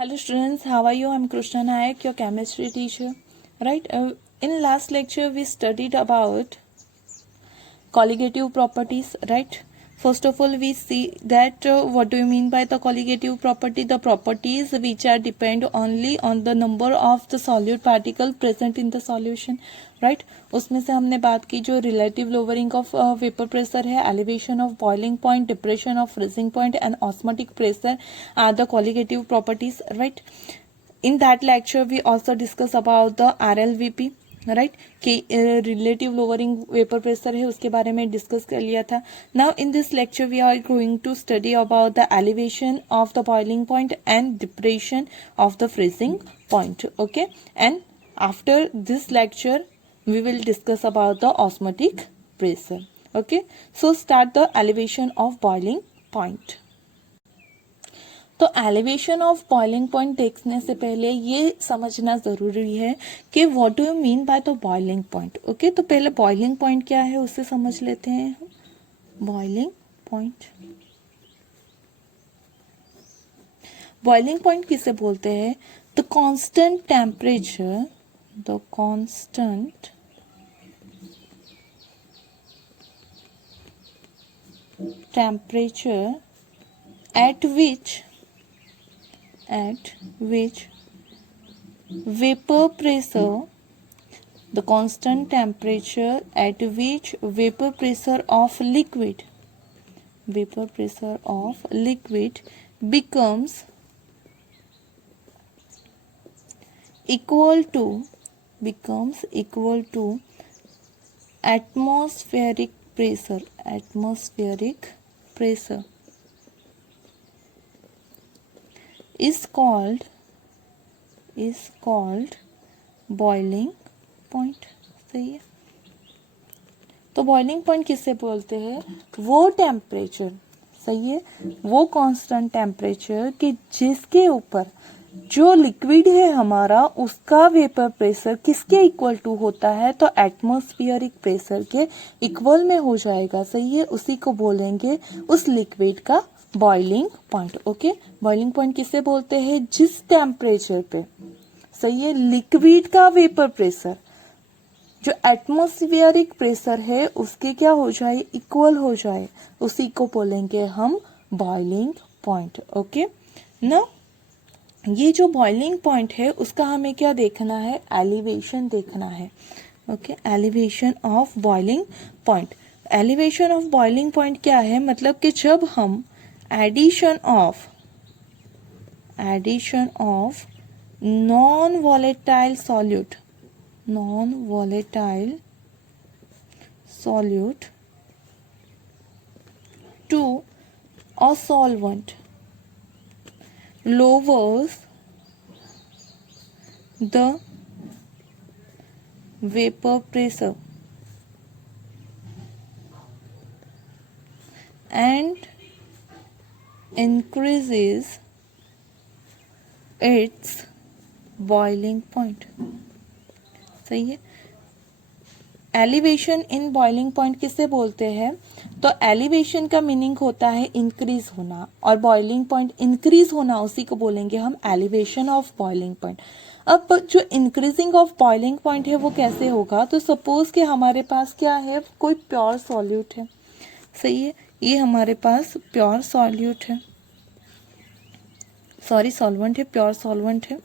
Hello students, how are you? I'm Krishna Nayak, your chemistry teacher. Right? In last lecture we studied about colligative properties, right? First of all, we see that what do you mean by the colligative property? The properties which are depend only on the number of the solute particle present in the solution, right? उसमें से हमने बात की जो relative lowering of vapour pressure है, elevation of boiling point, depression of freezing point and osmotic pressure are the colligative properties, right? In that lecture we also discuss about the RLVP, right कि relative lowering vapour pressure है उसके बारे में discuss कर लिया था. Now in this lecture we are going to study about the elevation of the boiling point and depression of the freezing point. Okay, and after this lecture we will discuss about the osmotic pressure. Okay, so start the elevation of boiling point. तो elevation of boiling point देखने से पहले ये समझना जरूरी है कि what do you mean by the boiling point. Okay, तो पहले बॉइलिंग पॉइंट क्या है उसे समझ लेते हैं. बॉइलिंग पॉइंट, बॉइलिंग पॉइंट किसे बोलते हैं? The constant temperature, the constant temperature at which vapor pressure, the constant temperature at which vapor pressure of liquid becomes equal to atmospheric pressure is called boiling point. सही है. तो boiling point किससे बोलते हैं? वो टेम्परेचर, सही है, वो कांस्टेंट टेम्परेचर कि जिसके ऊपर जो लिक्विड है हमारा उसका वेपर प्रेशर किसके इक्वल टू होता है? तो एटमॉस्फेरिक प्रेशर के इक्वल में हो जाएगा. सही है, उसी को बोलेंगे उस लिक्विड का boiling point. Okay, boiling point किसे बोलते हैं? जिस टेम्परेचर पे, सही है, लिक्विड का वेपर प्रेशर जो एटमॉस्फेरिक प्रेशर है उसके क्या हो जाए? इक्वल हो जाए, उसी को बोलेंगे हम बॉइलिंग पॉइंट. ओके, ना ये जो बॉइलिंग पॉइंट है उसका हमें क्या देखना है? एलिवेशन देखना है. Okay, elevation of boiling point. Elevation of boiling point क्या है? मतलब कि जब हम addition of non volatile solute to a solvent lowers the vapor pressure and increases its boiling point. सही है. एलिवेशन इन बॉइलिंग पॉइंट किसे बोलते हैं? तो एलिवेशन का मीनिंग होता है इंक्रीज होना और बॉइलिंग पॉइंट इंक्रीज होना, उसी को बोलेंगे हम एलिवेशन ऑफ बॉइलिंग पॉइंट. अब जो इंक्रीजिंग ऑफ बॉइलिंग पॉइंट है वो कैसे होगा? तो सपोज कि हमारे पास क्या है? कोई प्योर सॉल्यूट है. सही है, ये हमारे पास प्योर सॉल्यूट है, सॉरी सॉल्वेंट है, प्योर सॉल्वेंट है.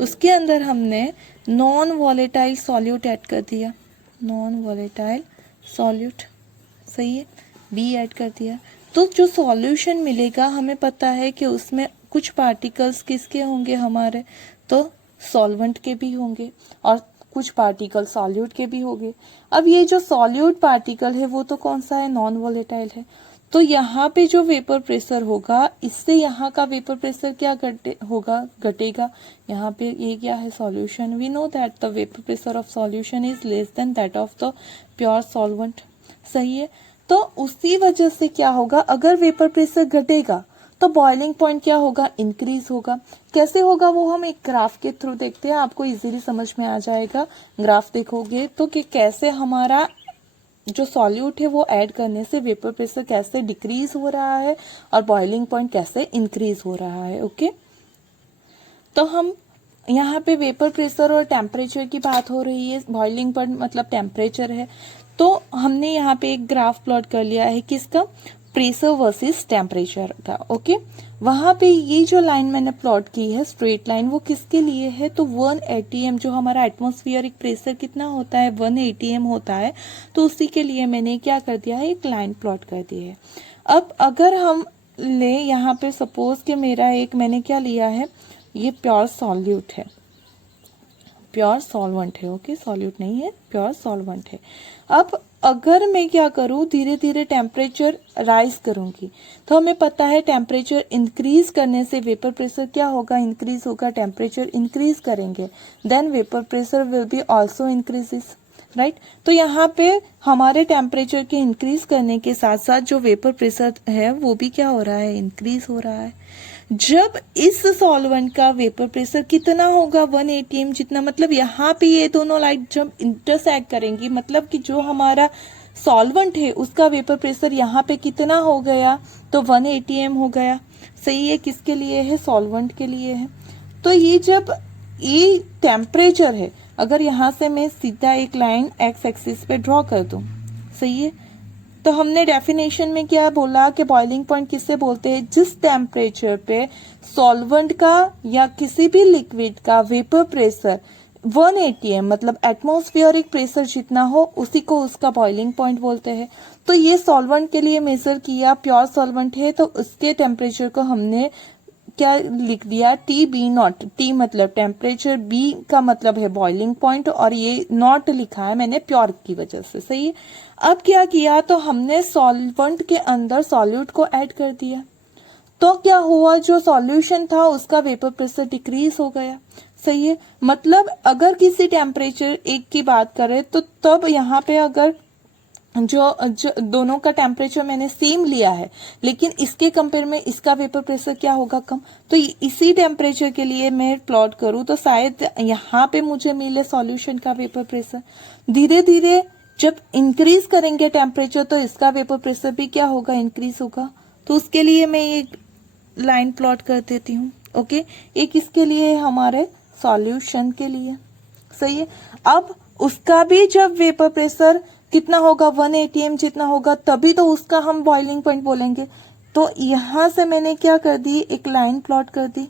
उसके अंदर हमने नॉन वॉलेटाइल सॉल्यूट ऐड कर दिया, नॉन वॉलेटाइल सॉल्यूट, सही है, बी ऐड कर दिया. तो जो सॉल्यूशन मिलेगा हमें पता है कि उसमें कुछ पार्टिकल्स किसके होंगे हमारे? तो सॉल्वेंट के भी होंगे और कुछ पार्टिकल सॉल्यूट के भी होंगे. अब ये जो सॉल्यूट पार्टिकल है वो तो कौन सा है? नॉन वॉलेटाइल है. तो यहाँ पे जो वेपर प्रेशर होगा इससे यहाँ का वेपर प्रेशर क्या घटेगा. यहाँ पे ये क्या है? Solution. We know that the vapour pressure of solution is less than that of the pure solvent. सही है, तो उसी वजह से क्या होगा? अगर वेपर प्रेशर घटेगा तो बॉइलिंग पॉइंट क्या होगा? इंक्रीज होगा. कैसे होगा वो हम एक ग्राफ के थ्रू देखते हैं, आपको इजीली समझ में आ जाएगा. ग्राफ देखोगे तो कि कैसे हमारा जो सॉल्यूट है वो ऐड करने से वेपर प्रेशर कैसे डिक्रीज हो रहा है और बॉइलिंग पॉइंट कैसे इंक्रीज हो रहा है. ओके, तो हम यहाँ पे वेपर प्रेशर और टेम्परेचर की बात हो रही है, बॉइलिंग पॉइंट मतलब टेम्परेचर है। तो हमने यहाँ पे एक ग्राफ प्लॉट कर लिया है किसका, प्रेशर वर्सेस टेम्परेचर का। ओके, वहां पे ये जो लाइन मैंने प्लॉट की है स्ट्रेट लाइन, वो किसके लिए है, तो 1 atm जो हमारा एटमॉस्फेरिक प्रेशर कितना होता है 1 atm होता है, तो उसी के लिए मैंने क्या कर दिया है, एक लाइन प्लॉट कर दी है। अब अगर हम ले यहाँ पे सपोज कि मेरा एक मैंने क्या लिया है, ये प्योर सॉल्यूट है, प्योर सॉल्वेंट है। ओके, सॉल्यूट नहीं है, प्योर सॉल्वेंट है। अब अगर मैं क्या करूं, धीरे धीरे टेम्परेचर राइज करूंगी, तो हमें पता है टेम्परेचर इंक्रीज करने से वेपर प्रेशर क्या होगा, इंक्रीज होगा। टेम्परेचर इंक्रीज करेंगे then vapour pressure will be also increases, right. तो यहाँ पे हमारे टेम्परेचर के इंक्रीज करने के साथ साथ जो वेपर प्रेशर है वो भी क्या हो रहा है, इंक्रीज हो रहा है। जब इस सॉल्वेंट का वेपर प्रेशर कितना होगा 1 atm जितना, मतलब यहाँ पे ये दोनों लाइट जब इंटरसेक्ट करेंगी, मतलब कि जो हमारा सॉल्वेंट है उसका वेपर प्रेशर यहाँ पे कितना हो गया, तो 1 atm हो गया। सही है, किसके लिए है, सॉल्वेंट के लिए है। तो ये जब ये टेम्परेचर है, अगर यहाँ से मैं सीधा एक लाइन एक्स एक्सिस पे ड्रॉ कर दूं, सही है, तो हमने डेफिनेशन में क्या बोला कि बॉइलिंग पॉइंट किससे बोलते हैं, जिस टेम्परेचर पे सॉल्वेंट का या किसी भी लिक्विड का वेपर प्रेशर 1 atm मतलब एटमॉस्फेरिक प्रेशर जितना हो, उसी को उसका बॉइलिंग पॉइंट बोलते हैं। तो ये सॉल्वेंट के लिए मेजर किया, प्योर सॉल्वेंट है तो उसके टेम्परेचर को हमने क्या लिख दिया, TB0। टी मतलब टेम्परेचर, बी का मतलब है बॉइलिंग पॉइंट, और ये नॉट लिखा है मैंने प्योर की वजह से। सही है। अब क्या किया, तो हमने सॉल्वेंट के अंदर सॉल्यूट को ऐड कर दिया, तो क्या हुआ, जो सॉल्यूशन था उसका वेपर प्रेशर डिक्रीज हो गया। सही है, मतलब अगर किसी टेम्परेचर एक की बात करें तो तब यहाँ पे अगर जो दोनों का टेम्परेचर मैंने सेम लिया है, लेकिन इसके कंपेयर में इसका वेपर प्रेशर क्या होगा, कम। तो इसी टेम्परेचर के लिए मैं प्लॉट करूं तो शायद यहाँ पे मुझे मिले सॉल्यूशन का वेपर प्रेशर। धीरे धीरे जब इंक्रीज करेंगे टेम्परेचर तो इसका वेपर प्रेशर भी क्या होगा, इंक्रीज होगा। तो उसके लिए मैं एक लाइन प्लॉट कर देती हूँ। ओके, एक इसके लिए हमारे सॉल्यूशन के लिए। सही है। अब उसका भी जब वेपर प्रेशर कितना होगा 1 atm जितना होगा, तभी तो उसका हम बॉइलिंग पॉइंट बोलेंगे। तो यहां से मैंने क्या कर दी, एक लाइन प्लॉट कर दी।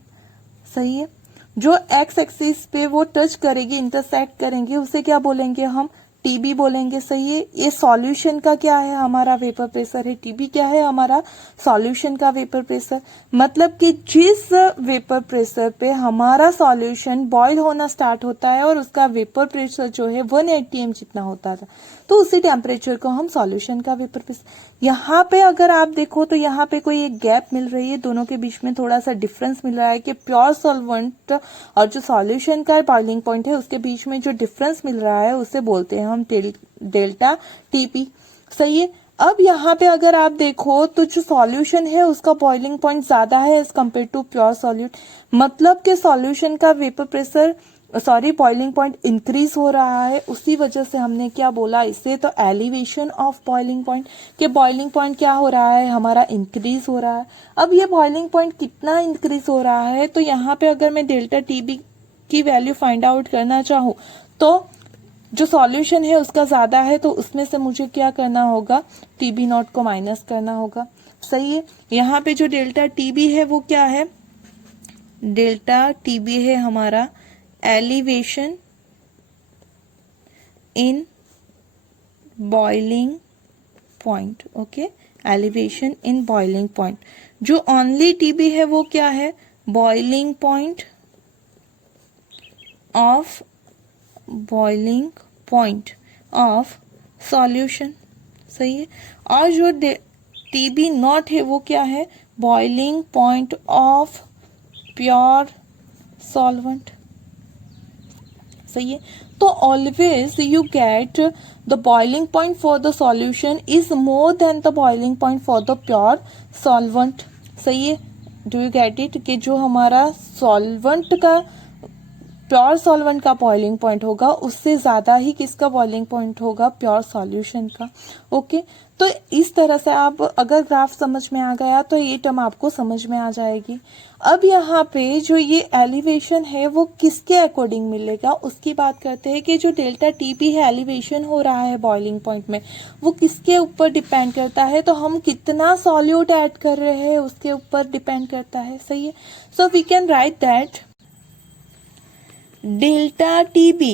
सही है, जो एक्स एक्सिस पे वो टच करेगी, इंटरसेक्ट करेंगे, उसे क्या बोलेंगे हम, टीबी बोलेंगे। सही है, ये सॉल्यूशन का क्या है, हमारा वेपर प्रेशर है। टीबी क्या है, हमारा सॉल्यूशन का वेपर प्रेशर। मतलब कि जिस वेपर प्रेशर पे हमारा सॉल्यूशन बॉईल होना स्टार्ट होता है और उसका वेपर प्रेशर जो है 1 atm जितना होता था, तो उसी टेम्परेचर को हम सॉल्यूशन का वेपर प्रेशर। यहाँ पे अगर आप देखो तो यहाँ पे कोई एक गैप मिल रही है, दोनों के बीच में थोड़ा सा डिफरेंस मिल रहा है कि प्योर सॉल्वेंट और जो सॉल्यूशन का बॉइलिंग पॉइंट है उसके बीच में जो डिफरेंस मिल रहा है उसे बोलते हैं हम डेल्टा टीपी। सही है। अब यहाँ पे अगर आप देखो तो जो सॉल्यूशन है उसका बॉइलिंग पॉइंट ज्यादा है as compare to pure solute, मतलब कि सॉल्यूशन का vapour pressure boiling point increase हो रहा है। उसी वजह से हमने क्या बोला इसे, तो एलिवेशन ऑफ बॉइलिंग पॉइंट, कि बॉइलिंग पॉइंट क्या हो रहा है, हमारा इंक्रीज हो रहा है। अब ये बॉइलिंग पॉइंट कितना इंक्रीज हो रहा है, तो यहाँ पे अगर मैं डेल्टा टीबी की वैल्यू फाइंड आउट करना चाहूँ तो जो सॉल्यूशन है उसका ज्यादा है, तो उसमें से मुझे क्या करना होगा, TB0 को माइनस करना होगा। सही है। यहाँ पे जो डेल्टा टीबी है वो क्या है, डेल्टा टीबी है हमारा elevation in boiling point. Okay, elevation in boiling point. जो ओनली टीबी है वो क्या है, boiling point of boiling point of solution. सही है। और जो TB0 है वो क्या है, boiling point of pure solvent. सही है। तो always you get the boiling point for the solution is more than the boiling point for the pure solvent. सही है। डू यू गेट इट, कि जो हमारा सॉल्वेंट का प्योर सॉल्वेंट का बॉइलिंग पॉइंट होगा उससे ज्यादा ही किसका बॉइलिंग पॉइंट होगा, प्योर सॉल्यूशन का। ओके, तो इस तरह से आप अगर ग्राफ समझ में आ गया तो ये टर्म आपको समझ में आ जाएगी। अब यहाँ पे जो ये एलिवेशन है वो किसके अकॉर्डिंग मिलेगा उसकी बात करते हैं कि जो डेल्टा टीपी है एलिवेशन हो रहा है बॉइलिंग पॉइंट में, वो किसके ऊपर डिपेंड करता है, तो हम कितना सॉल्यूट ऐड कर रहे हैं उसके ऊपर डिपेंड करता है। सही है, so we can write that delta TB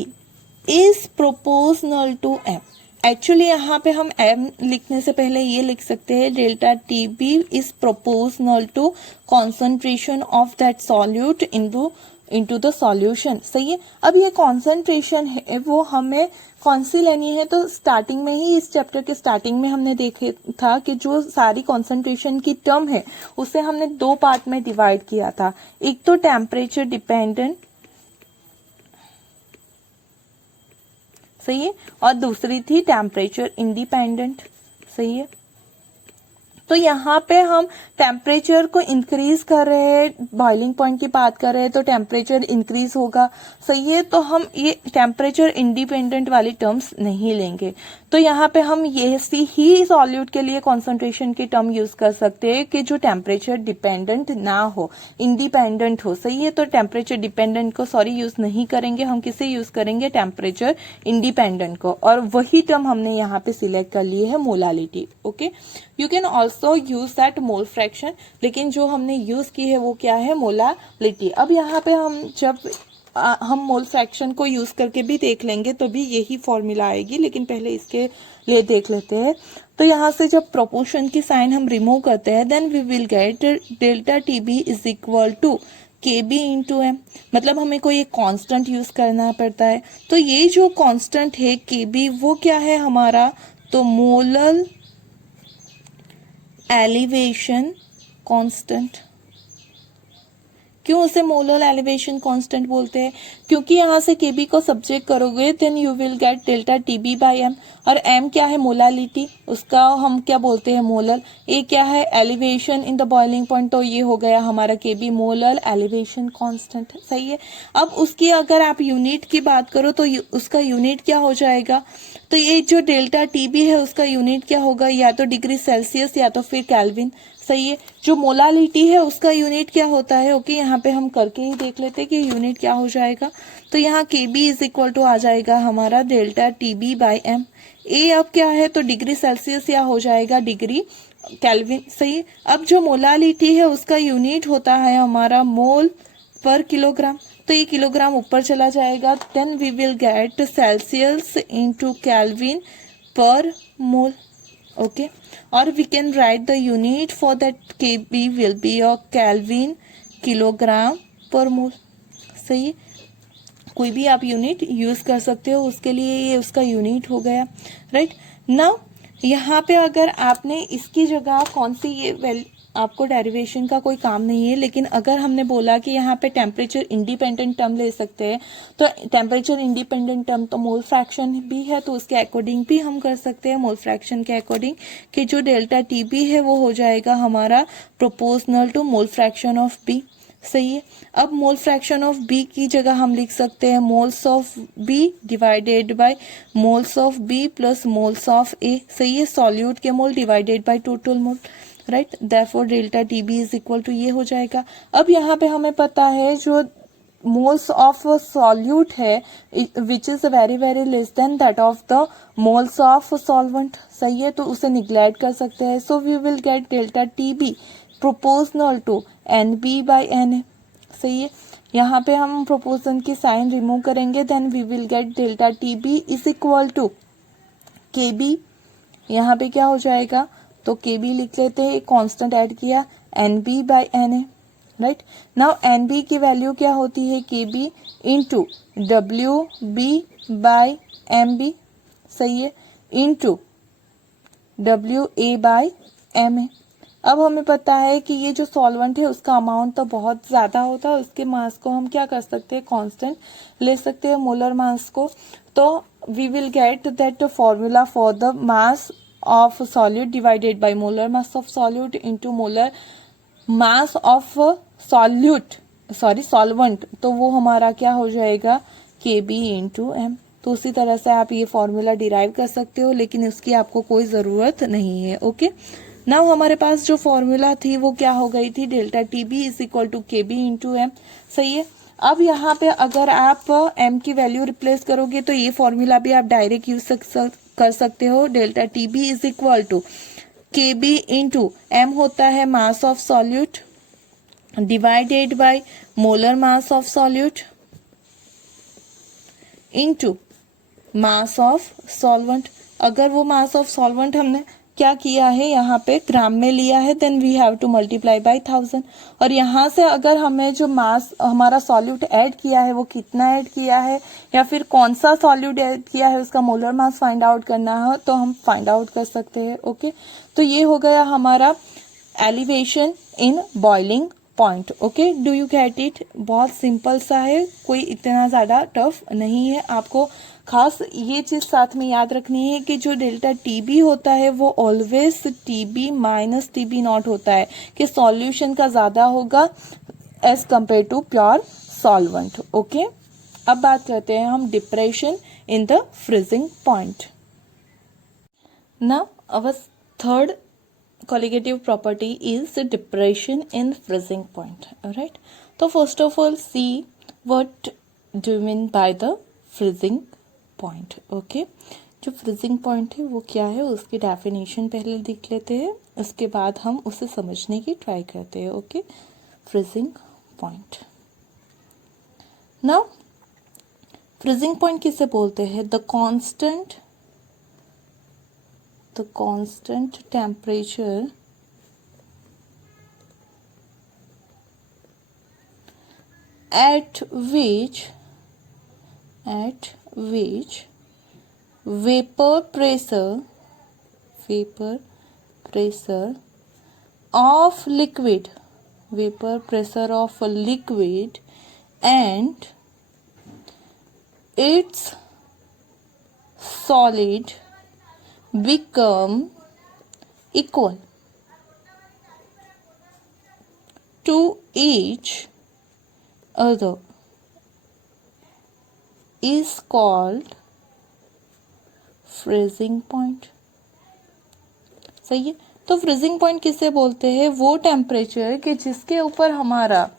is proportional to M. Actually यहाँ पे हम m लिखने से पहले ये लिख सकते हैं delta TB is proportional to concentration of that solute into the solution. सही है, अब ये कॉन्सेंट्रेशन है वो हमें कौन सी लेनी है, तो स्टार्टिंग में ही इस चैप्टर के स्टार्टिंग में हमने देखे था कि जो सारी कॉन्सेंट्रेशन की टर्म है उसे हमने दो पार्ट में डिवाइड किया था। एक तो टेम्परेचर डिपेंडेंट, सही है, और दूसरी थी टेम्परेचर इंडिपेंडेंट। सही है, तो यहाँ पे हम टेम्परेचर को इंक्रीज कर रहे हैं, बॉइलिंग पॉइंट की बात कर रहे हैं तो टेम्परेचर इंक्रीज होगा। सही है, तो हम ये टेम्परेचर इंडिपेंडेंट वाली टर्म्स नहीं लेंगे। तो यहाँ पे हम ये सी ही सॉल्यूट के लिए कॉन्सेंट्रेशन की टर्म यूज कर सकते हैं कि जो टेम्परेचर डिपेंडेंट ना हो, इंडिपेंडेंट हो। सही है, तो टेम्परेचर डिपेंडेंट को यूज नहीं करेंगे, हम किसे यूज करेंगे, टेम्परेचर इंडिपेंडेंट को, और वही टर्म हमने यहाँ पे सिलेक्ट कर ली है molality. Okay, you can also use that mole fraction, लेकिन जो हमने यूज की है वो क्या है, मोलालिटी। अब यहाँ पे हम जब हम मोल फ्रैक्शन को यूज करके भी देख लेंगे तो भी यही फॉर्मूला आएगी, लेकिन पहले इसके लिए देख लेते हैं। तो यहाँ से जब प्रोपोर्शन की साइन हम रिमूव करते हैं then we will get delta TB is equal to KB into M, मतलब हमें कोई एक कांस्टेंट यूज करना पड़ता है। तो ये जो कांस्टेंट है KB वो क्या है हमारा, तो मोलर एलिवेशन कांस्टेंट। क्यों उसे मोलर एलिवेशन कांस्टेंट बोलते हैं, क्योंकि यहाँ से KB को सब्जेक्ट करोगे then you will get delta TB by M, और m क्या है, मोलालिटी, उसका हम क्या बोलते हैं, मोलर। ए क्या है, elevation in the boiling point, तो ये हो गया हमारा KB मोलर एलिवेशन कांस्टेंट। सही है, अब उसकी अगर आप यूनिट की बात करो तो उसका यूनिट क्या हो जाएगा, तो ये जो डेल्टा TB है उसका यूनिट क्या होगा, या तो डिग्री सेल्सियस या तो फिर केल्विन। सही है, जो मोलालिटी है उसका यूनिट क्या होता है, ओके यहाँ पे हम करके ही देख लेते हैं कि यूनिट क्या हो जाएगा। तो यहाँ KB इज इक्वल टू आ जाएगा हमारा डेल्टा TB बाय एम। ए अब क्या है, तो डिग्री सेल्सियस या हो जाएगा डिग्री केल्विन। सही, अब जो मोलालिटी है उसका यूनिट होता है हमारा मोल पर किलोग्राम, तो ये किलोग्राम ऊपर चला जाएगा, then we will get Celsius into Kelvin per mole. Okay, और we can write the unit for that KB will be your Kelvin kilogram per मोल। सही है, कोई भी आप यूनिट यूज कर सकते हो उसके लिए, ये उसका यूनिट हो गया। राइट नाउ यहाँ पे अगर आपने इसकी जगह कौन सी ये आपको डेरिवेशन का कोई काम नहीं है, लेकिन अगर हमने बोला कि यहाँ पे टेम्परेचर इंडिपेंडेंट टर्म ले सकते हैं, तो टेम्परेचर इंडिपेंडेंट टर्म तो मोल फ्रैक्शन भी है, तो उसके अकॉर्डिंग भी हम कर सकते हैं, मोल फ्रैक्शन के अकॉर्डिंग, कि जो डेल्टा TB है वो हो जाएगा हमारा proportional to mole fraction of B। सही है, अब मोल फ्रैक्शन ऑफ B की जगह हम लिख सकते हैं moles of B divided by moles of B plus moles of A। सही है, सॉल्यूट के mole divided by total mole. Right, therefore delta TB is equal to ये हो जाएगा। अब यहाँ पे हमें पता है जो मोल्स ऑफ सॉल्यूट है which is very very less than that of the moles of solvent. सही है, तो उसे निग्लेक्ट कर सकते हैं, so we will get delta TB proportional to NB by NA। सही है, यहाँ पे हम प्रोपोर्शन की साइन रिमूव करेंगे then we will get delta TB is equal to KB। यहाँ पे क्या हो जाएगा, तो KB लिख लेते हैं, एक कांस्टेंट ऐड किया, NB by NA। Right now NB की वैल्यू क्या होती है, KB into WB by MB। सही है, इंटू WA बाय MA। अब हमें पता है कि ये जो सॉल्वेंट है उसका अमाउंट तो बहुत ज्यादा होता है, उसके मास को हम क्या कर सकते हैं, कांस्टेंट ले सकते हैं, मोलर मास को। तो we will get that formula for the mass of solute divided by molar mass of solute into molar mass of solute solvent, तो वो हमारा क्या हो जाएगा Kb इंटू एम। तो उसी तरह से आप ये फॉर्मूला डिराइव कर सकते हो, लेकिन उसकी आपको कोई ज़रूरत नहीं है। ओके, नाउ हमारे पास जो फॉर्मूला थी वो क्या हो गई थी, delta T B is equal to K B into M. सही है। अब यहाँ पे अगर आप m की वैल्यू रिप्लेस करोगे तो ये फॉर्मूला भी आप डायरेक्ट यूज कर सकते हो। Delta T B is equal to K B into M होता है mass of solute divided by molar mass of solute into mass of solvent. अगर वो मास ऑफ सॉल्वेंट हमने क्या किया है यहाँ पे ग्राम में लिया है, then we have to multiply by 1000। और यहाँ से अगर हमें जो मास हमारा सॉल्यूट ऐड किया है वो कितना ऐड किया है या फिर कौन सा सॉल्यूट ऐड किया है उसका मोलर मास फाइंड आउट करना है तो हम फाइंड आउट कर सकते हैं। ओके, तो ये हो गया हमारा elevation in boiling point. Okay, do you get it? बहुत सिंपल सा है, कोई इतना ज्यादा टफ नहीं है। आपको खास ये चीज साथ में याद रखनी है कि जो डेल्टा टीबी होता है वो always TB minus TB naught होता है, कि सॉल्यूशन का ज्यादा होगा as compare to pure solvent. Okay, अब बात करते हैं हम depression in the freezing point. Now our third colligative property is the depression in freezing point. Alright, so first of all see what do you mean by the freezing point. Okay, जो freezing point है वो क्या है उसकी definition पहले देख लेते हैं, उसके बाद हम उसे समझने की ट्राई करते हैं। Okay, freezing point। Now freezing point किसे बोलते हैं? the constant temperature at which vapor pressure of liquid and its solid become equal to each other is called freezing point। सही है। तो फ्रीजिंग पॉइंट किसे बोलते हैं? वो टेम्परेचर कि जिसके ऊपर हमारा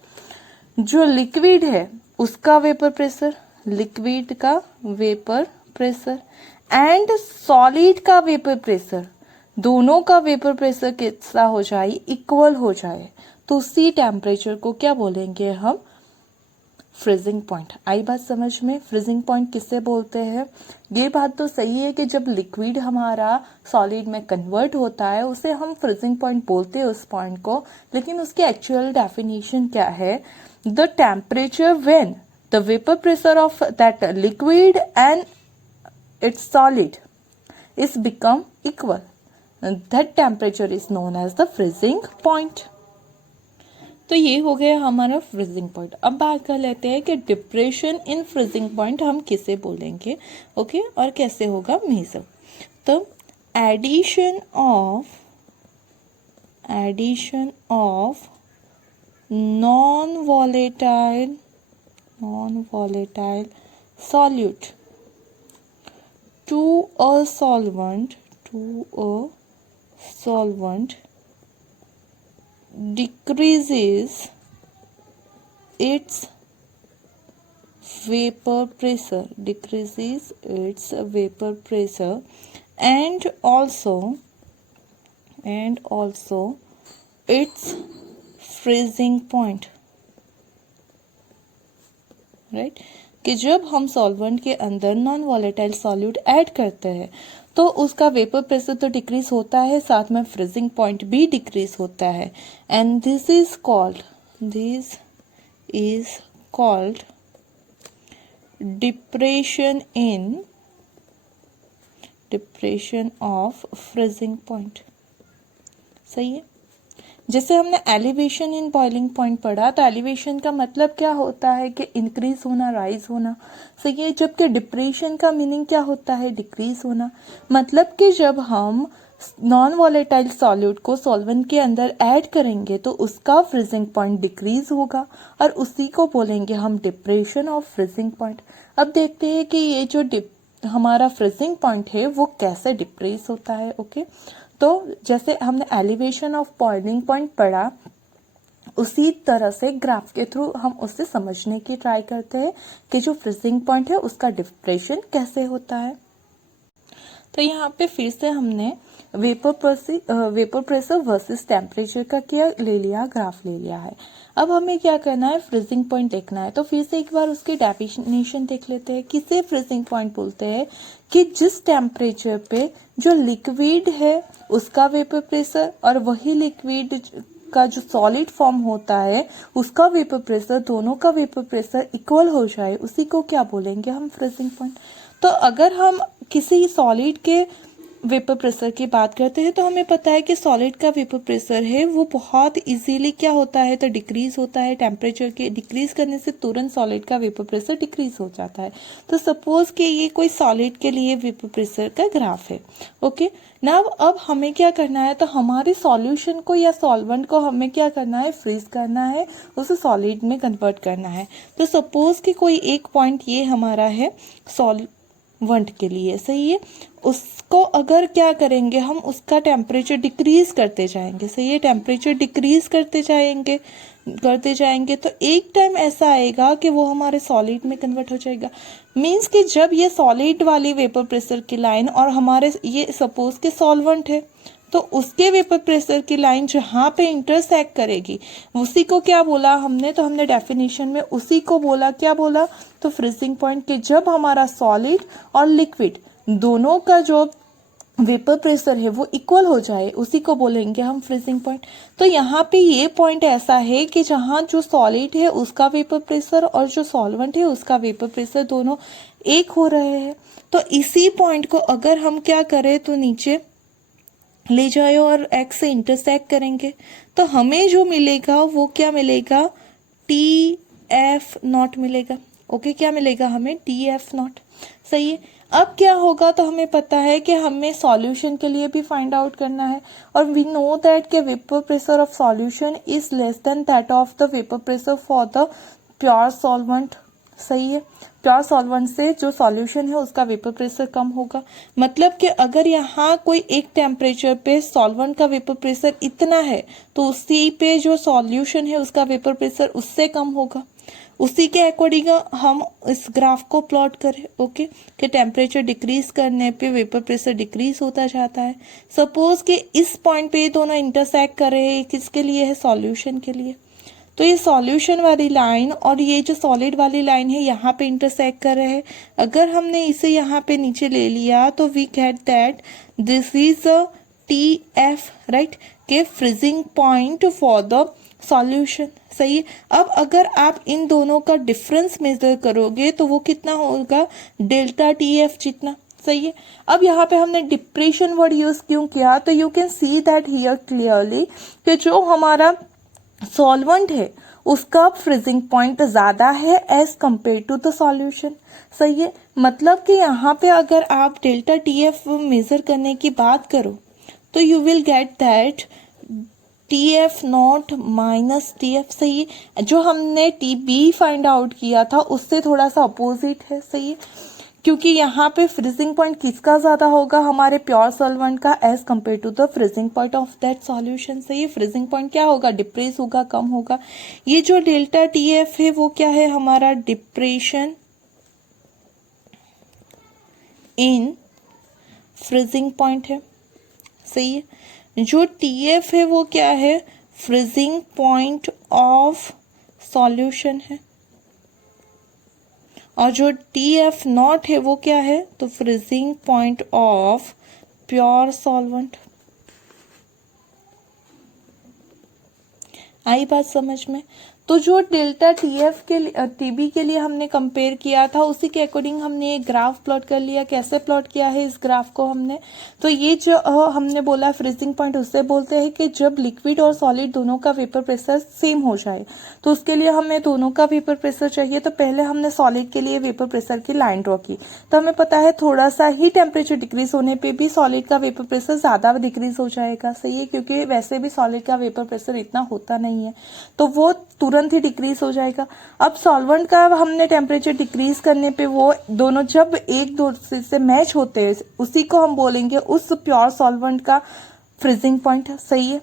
जो लिक्विड है उसका वेपर प्रेशर एंड सॉलिड का वेपर प्रेशर, दोनों का वेपर प्रेशर कितना हो जाए, इक्वल हो जाए, तो उसी टेम्परेचर को क्या बोलेंगे हम? Freezing point. आई बात समझ में? फ्रीजिंग पॉइंट किससे बोलते हैं? ये बात तो सही है कि जब लिक्विड हमारा सॉलिड में कन्वर्ट होता है उसे हम फ्रीजिंग पॉइंट बोलते हैं उस पॉइंट को, लेकिन उसकी एक्चुअल डेफिनेशन क्या है? The temperature when the vapour pressure of that liquid and its solid is become equal, and that temperature is known as the freezing point। तो ये हो गया हमारा फ्रीजिंग पॉइंट। अब बात कर लेते हैं कि डिप्रेशन इन फ्रीजिंग पॉइंट हम किसे बोलेंगे। ओके, और कैसे होगा मेजर। तो addition of non volatile solute to a solvent decreases its vapor pressure and also its freezing point। Right, कि जब हम सॉल्वेंट के अंदर नॉन वॉलेटाइल सॉल्यूट ऐड करते हैं तो उसका वेपर प्रेशर तो डिक्रीज होता है, साथ में फ्रीजिंग पॉइंट भी डिक्रीज होता है, and this is called depression of freezing point. सही है। जैसे हमने एलिवेशन इन बॉइलिंग पॉइंट पढ़ा, तो एलिवेशन का मतलब क्या होता है कि इंक्रीज होना, राइज होना। सही है। जबकि डिप्रेशन का मीनिंग क्या होता है? डिक्रीज होना। मतलब कि जब हम नॉन वॉलेटाइल सॉल्यूट को सॉल्वेंट के अंदर ऐड करेंगे तो उसका फ्रीजिंग पॉइंट डिक्रीज होगा और उसी को बोलेंगे हम डिप्रेशन ऑफ फ्रीजिंग पॉइंट। अब देखते हैं कि ये जो हमारा फ्रीजिंग पॉइंट है वो कैसे डिक्रीज होता है। ओके, तो जैसे हमने एलिवेशन ऑफ बॉइलिंग पॉइंट पढ़ा, उसी तरह से ग्राफ के थ्रू हम उससे समझने की ट्राई करते हैं कि जो फ्रीजिंग पॉइंट है उसका डिप्रेशन कैसे होता है। तो यहाँ पे फिर से हमने वेपर प्रेशर वर्सेस टेम्परेचर का क्या ले लिया, ग्राफ ले लिया है। अब हमें क्या करना है, फ्रीजिंग पॉइंट देखना है। तो फिर से एक बार उसकी डेफिनेशन देख लेते हैं। किसे फ्रीजिंग पॉइंट बोलते हैं कि जिस टेम्परेचर पे जो लिक्विड है उसका वेपर प्रेशर और वही लिक्विड का जो सॉलिड फॉर्म होता है उसका वेपर प्रेशर, दोनों का वेपर प्रेशर इक्वल हो जाए, उसी को क्या बोलेंगे हम, फ्रीजिंग पॉइंट। तो अगर हम किसी सॉलिड के वेपर प्रेशर की बात करते हैं तो हमें पता है कि सॉलिड का वेपर प्रेशर है वो बहुत इजीली क्या होता है, तो डिक्रीज होता है। टेम्परेचर के डिक्रीज करने से तुरंत सॉलिड का वेपर प्रेशर डिक्रीज हो जाता है। तो सपोज कि ये कोई सॉलिड के लिए वेपर प्रेशर का ग्राफ है। ओके, नाउ अब हमें क्या करना है, तो हमारे सॉल्यूशन को या सॉल्वेंट को हमें क्या करना है, फ्रीज करना है, उसे सॉलिड में कन्वर्ट करना है। तो सपोज कि कोई एक पॉइंट ये हमारा है सॉल्वेंट के लिए, सही है। उसको अगर क्या करेंगे हम, उसका टेम्परेचर डिक्रीज करते जाएंगे, सही है, टेम्परेचर डिक्रीज करते जाएंगे तो एक टाइम ऐसा आएगा कि वो हमारे सॉलिड में कन्वर्ट हो जाएगा। मीन्स कि जब ये सॉलिड वाली वेपर प्रेशर की लाइन और हमारे ये सपोज के सॉल्वेंट है तो उसके वेपर प्रेशर की लाइन जहाँ पे इंटरसेक्ट करेगी उसी को क्या बोला हमने, तो हमने डेफिनेशन में उसी को बोला, क्या बोला, तो फ्रीजिंग पॉइंट। के जब हमारा सॉलिड और लिक्विड दोनों का जो वेपर प्रेशर है वो इक्वल हो जाए, उसी को बोलेंगे हम फ्रीजिंग पॉइंट। तो यहाँ पे ये पॉइंट ऐसा है कि जहाँ जो सॉलिड है उसका वेपर प्रेशर और जो सॉल्वेंट है उसका वेपर प्रेशर दोनों एक हो रहे हैं। तो इसी पॉइंट को अगर हम क्या करें तो नीचे ले जाए और एक्स से इंटरसेक्ट करेंगे तो हमें जो मिलेगा वो क्या मिलेगा, टी एफ नॉट मिलेगा। ओके, क्या मिलेगा हमें, टी एफ नॉट, सही है। अब क्या होगा, तो हमें पता है कि हमें सॉल्यूशन के लिए भी फाइंड आउट करना है और वी नो दैट के vapour pressure of solution is less than that of the vapour pressure for the pure solvent, सही है। प्योर सॉल्वेंट से जो सॉल्यूशन है उसका वेपर प्रेशर कम होगा। मतलब कि अगर यहाँ कोई एक टेम्परेचर पे सॉल्वेंट का वेपर प्रेशर इतना है तो उसी पे जो सॉल्यूशन है उसका वेपर प्रेशर उससे कम होगा। उसी के अकॉर्डिंग हम इस ग्राफ को प्लॉट करें। ओके, कि टेम्परेचर डिक्रीज करने पे वेपर प्रेशर डिक्रीज होता जाता है। सपोज कि इस पॉइंट पे दोनों इंटरसेक्ट कर रहे हैं, किसके लिए है, सॉल्यूशन के लिए। तो ये सॉल्यूशन वाली लाइन और ये जो सॉलिड वाली लाइन है यहाँ पे इंटरसेक्ट कर रहे हैं। अगर हमने इसे यहाँ पे नीचे ले लिया तो we get that this is a T F, right, के freezing point for the solution, सही है। अब अगर आप इन दोनों का डिफरेंस मेजर करोगे तो वो कितना होगा, डेल्टा टी एफ जितना, सही है। अब यहाँ पे हमने डिप्रेशन वर्ड यूज क्यों किया, तो you can see that here clearly कि जो हमारा सॉल्वेंट है उसका फ्रीजिंग पॉइंट ज्यादा है as compare to the solution, सही है। मतलब कि यहाँ पे अगर आप डेल्टा टी एफ मेजर करने की बात करो तो you will get that T F not minus T F, सही है। जो हमने टी बी फाइंड आउट किया था उससे थोड़ा सा अपोजिट है, सही है, क्योंकि यहाँ पे फ्रीजिंग पॉइंट किसका ज्यादा होगा, हमारे प्योर सॉल्वेंट का as compare to the freezing point of that solution, सही है। फ्रीजिंग पॉइंट क्या होगा, डिप्रेस होगा, कम होगा। ये जो डेल्टा टी एफ है वो क्या है, हमारा डिप्रेशन इन फ्रीजिंग पॉइंट है, सही है। जो टी एफ है वो क्या है, फ्रीजिंग पॉइंट ऑफ सॉल्यूशन है। और जो टी एफ नॉट है वो क्या है, तो freezing point of pure solvent. आई बात समझ में। तो जो डेल्टा टीएफ के लिए टीबी के लिए हमने कंपेयर किया था उसी के अकॉर्डिंग हमने एक ग्राफ प्लॉट कर लिया। कैसे प्लॉट किया है इस ग्राफ को हमने, तो ये जो हमने बोला फ्रीजिंग पॉइंट, उससे बोलते हैं कि जब लिक्विड और सॉलिड दोनों का वेपर प्रेशर सेम हो जाए। तो उसके लिए हमें दोनों का वेपर प्रेशर चाहिए। तो पहले हमने सॉलिड के लिए वेपर प्रेशर की लाइन ड्रॉ की। तो हमें पता है थोड़ा सा ही टेम्परेचर डिक्रीज होने पे भी सॉलिड का वेपर प्रेशर ज्यादा डिक्रीज हो जाएगा, सही है, क्योंकि वैसे भी सॉलिड का वेपर प्रेशर इतना होता नहीं है, तो वो तुरंत ही डिक्रीज हो जाएगा। अब सॉल्वेंट का हमने टेम्परेचर डिक्रीज करने पे वो दोनों जब एक दूसरे से मैच होते हैं उसी को हम बोलेंगे उस प्योर सॉल्वेंट का फ्रीजिंग पॉइंट, सही है।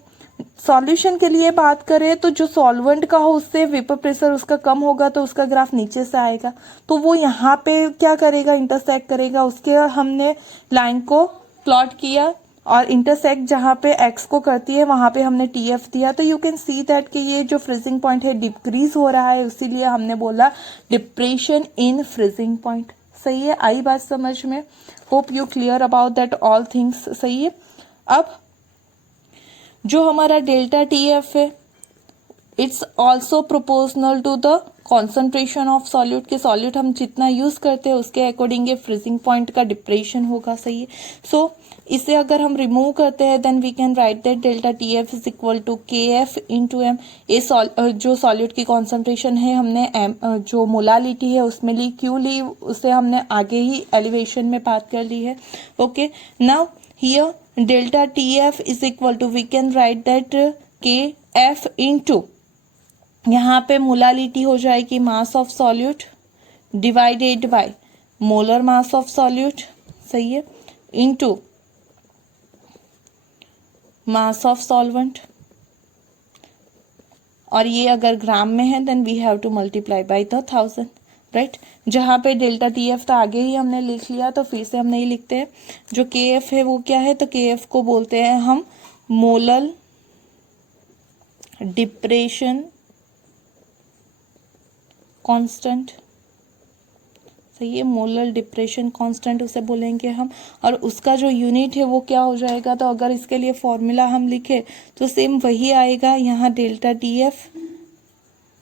सॉल्यूशन के लिए बात करें तो जो सॉल्वेंट का हो उससे वेपर प्रेशर उसका कम होगा तो उसका ग्राफ नीचे से आएगा, तो वो यहाँ पे क्या करेगा, इंटरसेक्ट करेगा। उसके हमने लाइन को प्लॉट किया और इंटरसेक्ट जहां पे एक्स को करती है वहां पे हमने टीएफ दिया। तो यू कैन सी दैट कि ये जो फ्रीजिंग पॉइंट है डिक्रीज हो रहा है, इसीलिए हमने बोला डिप्रेशन इन फ्रीजिंग पॉइंट, सही है। आई बात समझ में? Hope you clear about that all things, सही है। अब जो हमारा डेल्टा टीएफ है it's also proportional to the concentration of solute, के सॉल्यूट हम जितना यूज करते हैं उसके अकॉर्डिंग ये फ्रीजिंग पॉइंट का डिप्रेशन होगा, सही है। सो इसे अगर हम रिमूव करते हैं then we can write that delta T F is equal to K F into M. ये जो सॉल्यूट की कॉन्सेंट्रेशन है हमने एम जो मोलालिटी है उसमें ली, क्यों ली उसे हमने आगे ही एलिवेशन में बात कर ली है। Okay, now here delta T F is equal to we can write that K F into, यहाँ पे मोलालिटी हो जाएगी mass of solute divided by molar mass of solute, सही है, इनटू मास ऑफ सॉल्वेंट। और ये अगर ग्राम में है then we have to multiply by the 1000, right. जहां पे डेल्टा टी एफ था आगे ही हमने लिख लिया, तो फिर से हम नहीं लिखते हैं। जो के एफ है वो क्या है, तो के एफ को बोलते हैं हम मोलर डिप्रेशन कांस्टेंट, सही है, मोलर डिप्रेशन कांस्टेंट उसे बोलेंगे हम। और उसका जो यूनिट है वो क्या हो जाएगा, तो अगर इसके लिए फॉर्मूला हम लिखे तो सेम वही आएगा, यहाँ delta T F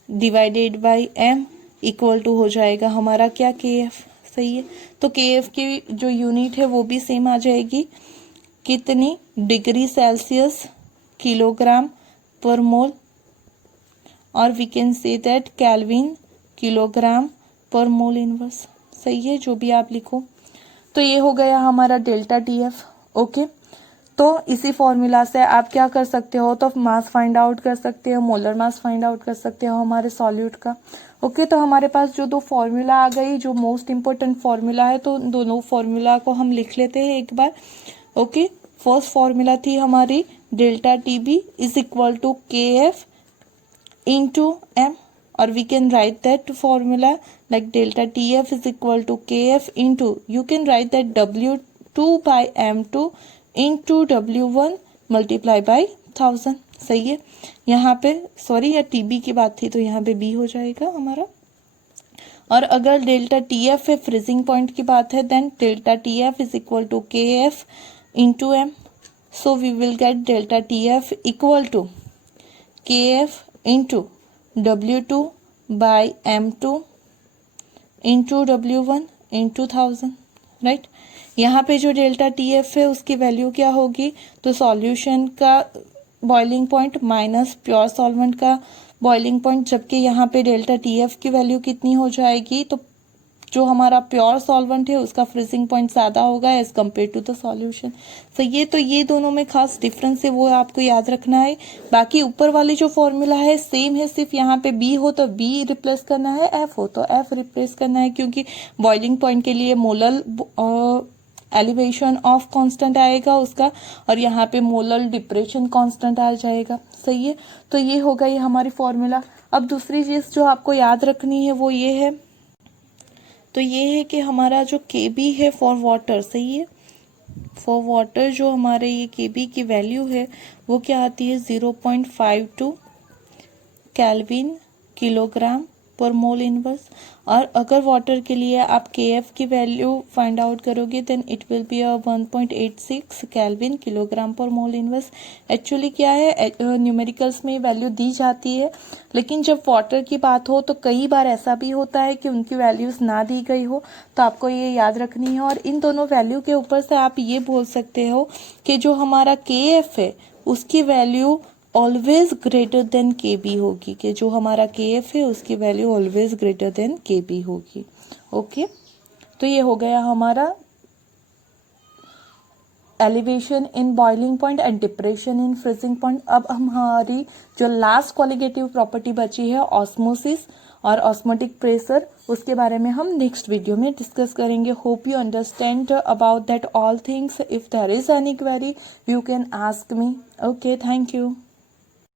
divided by M equal to हो जाएगा हमारा क्या, के एफ, सही है। तो के एफ की जो यूनिट है वो भी सेम आ जाएगी, कितनी, degree Celsius kilogram per mole, और we can say that kelvin kilogram per mole inverse, सही है, जो भी आप लिखो। तो ये हो गया हमारा डेल्टा टी एफ। ओके, तो इसी फॉर्मूला से आप क्या कर सकते हो, तो मास फाइंड आउट कर सकते हो, मोलर मास फाइंड आउट कर सकते हो हमारे सॉल्यूट का। ओके, तो हमारे पास जो दो फॉर्मूला आ गई, जो मोस्ट इंपोर्टेंट फॉर्मूला है, तो दोनों फॉर्मूला को हम लिख लेते हैं एक बार। ओके, फर्स्ट फॉर्मूला थी हमारी delta T B is equal to K F into M, और we can write that formula like delta TF is equal to KF into, you can write that W2 by M2 into W1 multiply by 1000, सही है। यहाँ पे sorry या TB की बात थी तो यहाँ पे B हो जाएगा हमारा। और अगर डेल्टा TF है फ्रीजिंग पॉइंट की बात है then delta TF is equal to KF into M, so we will get delta TF equal to KF into W2 by M2 into W1 into 1000, right. यहाँ पे जो डेल्टा TF है उसकी value क्या होगी, तो सॉल्यूशन का boiling point minus pure solvent का बॉइलिंग पॉइंट, जबकि यहाँ पे डेल्टा TF की वैल्यू कितनी हो जाएगी, तो जो हमारा प्योर सॉल्वेंट है उसका फ्रीजिंग पॉइंट ज्यादा होगा as compare to the solution. So ये दोनों में खास डिफरेंस है वो आपको याद रखना है। बाकी ऊपर वाली जो फॉर्मूला है सेम है, सिर्फ यहाँ पे बी हो तो बी रिप्लेस करना है, एफ हो तो एफ रिप्लेस करना है, क्योंकि बॉइलिंग पॉइंट के लिए मोलर एलिवेशन ऑफ कांस्टेंट आएगा उसका, और यहाँ पे मोलर डिप्रेशन कांस्टेंट आ जाएगा, सही है। तो ये होगा ये हमारी फॉर्मूला। अब दूसरी चीज जो आपको याद रखनी है वो ये है, तो ये है कि हमारा जो Kb है फॉर वाटर, सही है, फॉर वाटर जो हमारे ये Kb की वैल्यू है वो क्या आती है 0.52 kelvin kilogram per mole inverse. और अगर वाटर के लिए आप KF की वैल्यू फाइंड आउट करोगे then it will be 1.86 kelvin kilogram per mole inverse. Actually क्या है, न्यूमेरिकल्स में वैल्यू दी जाती है, लेकिन जब वाटर की बात हो तो कई बार ऐसा भी होता है कि उनकी वैल्यूज ना दी गई हो, तो आपको ये याद रखनी है। और इन दोनों वैल्यू के ऊपर से आप ये बोल सकते हो कि जो हमारा KF है उसकी value always greater than KB होगी, कि जो हमारा KF है उसकी value always greater than KB होगी। ओके, तो ये हो गया हमारा elevation in boiling point and depression in freezing point. अब हमारी जो लास्ट क्वालिटेटिव प्रॉपर्टी बची है ऑस्मोसिस और ऑस्मोटिक प्रेशर, उसके बारे में हम नेक्स्ट वीडियो में डिस्कस करेंगे। Hope you understand about that all things. If there is any query you can ask me. Okay, thank you.